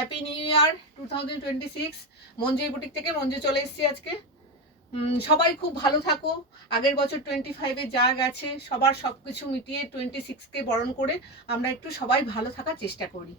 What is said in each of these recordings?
Happy new year 2026। মঞ্জুর boutique থেকে মঞ্জু চলে এসেছি আজকে। সবাই খুব ভালো থাকো। আগের বছর 25-এ যা গেছে সবার সব কিছু মিটিয়ে 26কে বরণ করে আমরা একটু সবাই ভালো থাকার চেষ্টা করি।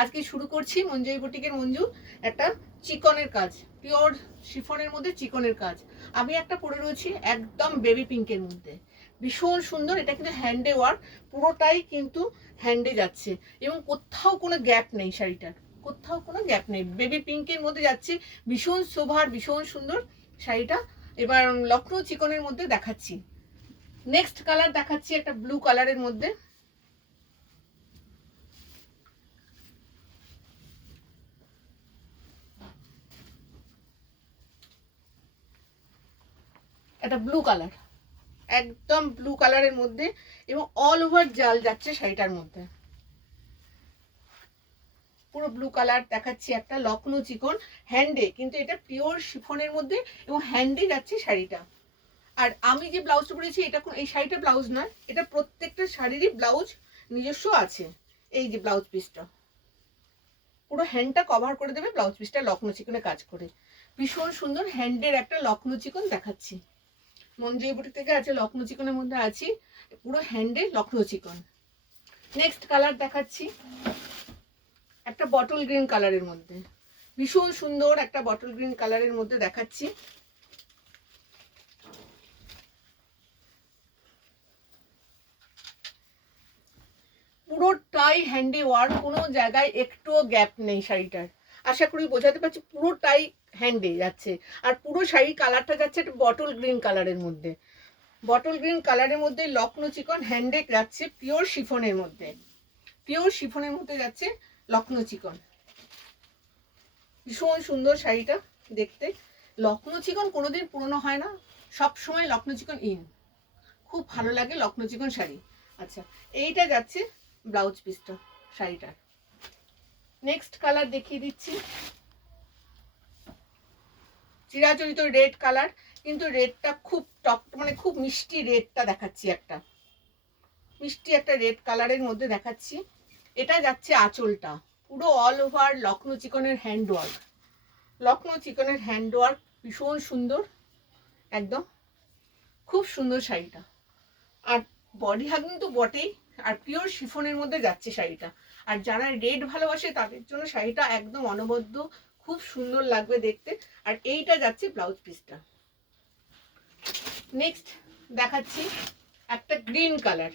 আজকে শুরু করছি মঞ্জুর বুটিকের মঞ্জু একটা চিকনের কাজ, পিওর শিফনের মধ্যে চিকনের কাজ। আমি একটা পরে রয়েছি একদম বেবি পিঙ্কের মধ্যে, ভীষণ সুন্দর। এটা কিন্তু হ্যান্ডে ওয়ার্ক, পুরোটাই কিন্তু হ্যান্ডে যাচ্ছে এবং কোথাও কোনো গ্যাপ নেই শাড়িটার, কোথাও কোনো গ্যাপ নেই। বেবি পিঙ্কের মধ্যে যাচ্ছে, ভীষণ সোভার, ভীষণ সুন্দর শাড়িটা। এবার লখনৌ চিকনের মধ্যে দেখাচ্ছি। নেক্সট কালার দেখাচ্ছি একটা ব্লু কালারের মধ্যে। একটা ব্লু কালার, একদম ব্লু কালারের মধ্যে এবং অল ওভার জাল যাচ্ছে শাড়িটার মধ্যে। পুরো ব্লু কালার দেখাচ্ছি, একটা লখনৌ চিকন হ্যান্ডে, কিন্তু এটা পিওর শিফনের মধ্যে এবং হ্যান্ডে যাচ্ছে শাড়িটা। আর আমি যে ব্লাউজটা পরেছি এটা এই শাড়িটা ব্লাউজ নয়, এটা প্রত্যেকটা শাড়িরই ব্লাউজ নিজস্ব আছে। এই যে ব্লাউজ পিসটা পুরো হ্যান্ডটা কভার করে দেবে ব্লাউজ পিসটা লখনৌ চিকনে কাজ করে। ভীষণ সুন্দর হ্যান্ডের একটা লখনৌ চিকন দেখাচ্ছি। মঞ্জুরি বুটিক থেকে আছে, লখনৌ চিকনের মধ্যে আছি, পুরো হ্যান্ডে লখনৌ চিকন। নেক্সট কালার দেখাচ্ছি একটা বটল গ্রিন কালারের মধ্যে, ভীষণ সুন্দর একটা বটল গ্রিন কালারের মধ্যে দেখাচ্ছি। পুরোটাই হ্যান্ডি ওয়ার্ক, কোনো জায়গায় একটুও গ্যাপ নেই শাড়িটার। আশা করি বোঝাতে পারছি, পুরোটাই হ্যান্ডে যাচ্ছে। আর পুরো শাড়ির কালারটা যাচ্ছে একটা বটল গ্রিন কালারের মধ্যে, বটল গ্রিন কালারের মধ্যে লখনৌ চিকন হ্যান্ডে যাচ্ছে, পিওর শিফনের মধ্যে, পিওর শিফনের মধ্যে যাচ্ছে লখনৌ চিকন। ভীষণ সুন্দর শাড়িটা দেখতে। লখনৌ চিকন কোনোদিন পুরনো হয় না, সব সময় লখনৌ চিকন ইন, খুব ভালো লাগে লখনৌ চিকন শাড়ি। আচ্ছা, এইটা যাচ্ছে ব্লাউজ পিসটা শাড়িটার। নেক্সট কালার দেখিয়ে দিচ্ছি, চিরাচরিত রেড কালার, কিন্তু রেডটা খুব টক, মানে খুব মিষ্টি রেডটা দেখাচ্ছি, একটা মিষ্টি একটা রেড কালারের মধ্যে দেখাচ্ছি। এটা যাচ্ছে আঁচলটা, পুরো অল ওভার লখনৌ চিকনের হ্যান্ডওয়ার্ক, লখনৌ চিকনের হ্যান্ডওয়ার্ক, ভীষণ সুন্দর একদম, খুব সুন্দর শাড়িটা। আর বডি হাগিং তো বটেই, আর পিওর শিফনের মধ্যে যাচ্ছে শাড়িটা। আর যারা রেড ভালোবাসে তাদের জন্য শাড়িটা একদম অনবদ্য, খুব সুন্দর লাগবে দেখতে। আর এইটা যাচ্ছে ব্লাউজ পিসটা। নেক্সট দেখাচ্ছি একটা গ্রিন কালার,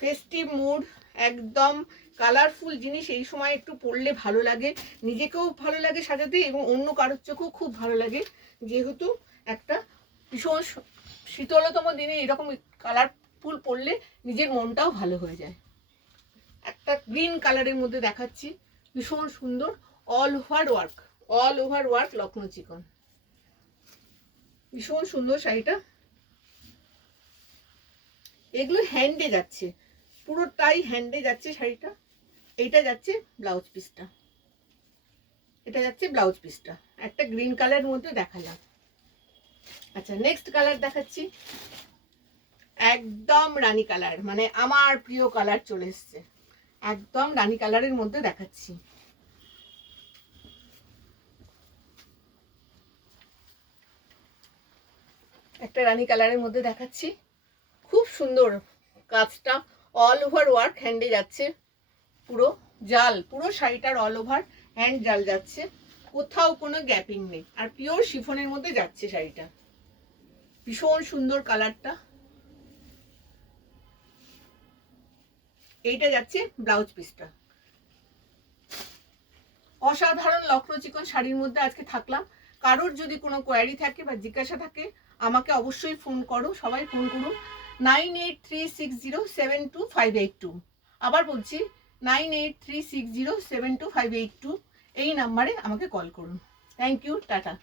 ফেস্টিভ মুড, একদম কালারফুল জিনিস এই সময় একটু পরলে ভালো লাগে, নিজেকেও ভালো লাগে সাজাতে এবং অন্য কারোর চোখেও খুব ভালো লাগে, যেহেতু একটা ভীষণ শীতলতম দিনে এরকম কালারফুল পরলে নিজের মনটাও ভালো হয়ে যায়। একটা গ্রিন কালারের মধ্যে দেখাচ্ছি, ভীষণ সুন্দর all over work, all over work Lucknow চিকন, ভীষণ সুন্দর শাড়িটা। এগুলো হ্যান্ডে যাচ্ছে, পুরোটাই হ্যান্ডে যাচ্ছে শাড়িটা। এইটা যাচ্ছে ব্লাউজ পিসটা, এটা যাচ্ছে ব্লাউজ পিসটা, একটা গ্রিন কালারের মধ্যে দেখালাম। আচ্ছা, নেক্সট কালার দেখাচ্ছি একদম রানী কালার, মানে আমার প্রিয় কালার চলে এসছে, একদম রানী কালারের মধ্যে দেখাচ্ছি। একটা রানী কালারের মধ্যে দেখাচ্ছি, খুব সুন্দর কাজটা, অল ওভার ওয়ার্ক হ্যান্ডে যাচ্ছে, পুরো জাল, পুরো শাড়িটার অল ওভার হ্যান্ড জাল যাচ্ছে, কোথাও কোনো গ্যাপিং নেই। আর পিওর শিফনের মধ্যে যাচ্ছে শাড়িটা, ভীষণ সুন্দর কালারটা। এইটা যাচ্ছে ব্লাউজ পিসটা। অসাধারণ লখনৌ চিকন শাড়ির মধ্যে আজকে থাকলাম। কারোর যদি কোনো কোয়ারি থাকে বা জিজ্ঞাসা থাকে আমাকে অবশ্যই ফোন করো, সবাই ফোন করুন 9836072582। আবার বলছি 9836072582, এই নাম্বারে আমাকে কল করুন। Thank you, tata.